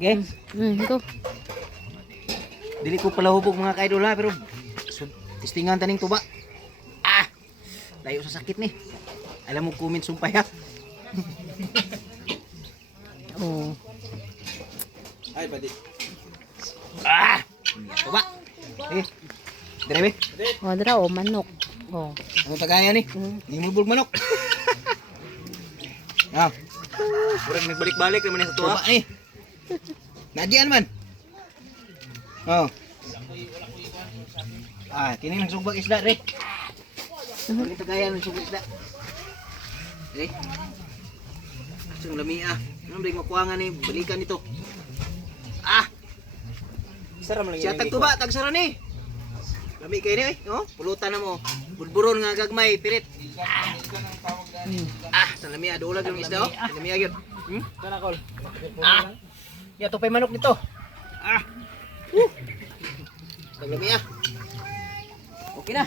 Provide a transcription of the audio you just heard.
Okay? Go. Dili ko pala hubog mga ka-idol ha, pero testingan taning tuba. Layo sa sakit ni. Alam mo comment sumpay ha. Oh. Ay, pwede. Tuba. Dire be. Oh, dra oh, manok. Oh. Ano tagaya ni? Hindi mo manok. Kurang nagbalik-balik naman sa tuwa. Tuba Nadiyan man. Kini nagsugbag isda re. Kini tagayan nagsugbag isda. Sing lami Ano bring makuangan ni balikan ito. Sara man lang Siya tagtuba, tagsara ni. Lami kay ni pulutan na mo. Bulburon nga gagmay, pirit. Sa lami dulag yung isda Sa lami gyud. Kanakol. Ya tupay manok nito. Lami Okay na.